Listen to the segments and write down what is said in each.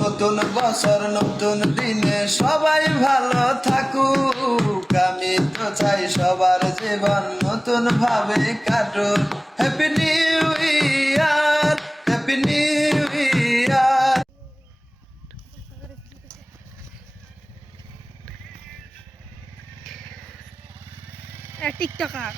নতুন বছর নতুন দিনে সবাই ভালো থাকুক, আমি তো চাই সবার জীবন নতুন ভাবে কাটুক। Happy new year, happy new year. TikToker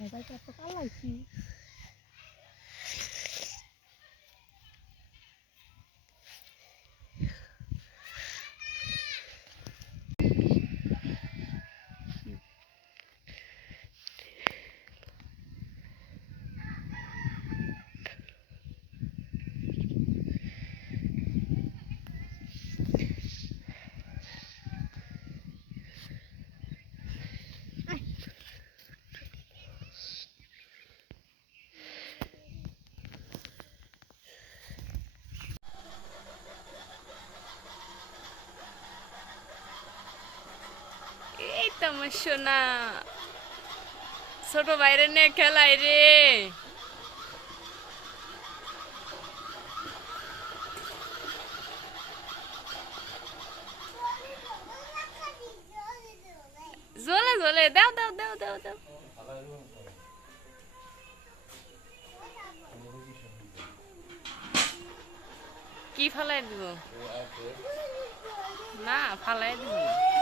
মোবাইলটা এত কালাইছি। এই তো আমার সোনা ছোট বাইরে নিয়ে খেলাই রে। জ্বলে জ্বলে দাও দাও দাও দাও দাও। কি ফালাই দিব? না ফালাই দিব না।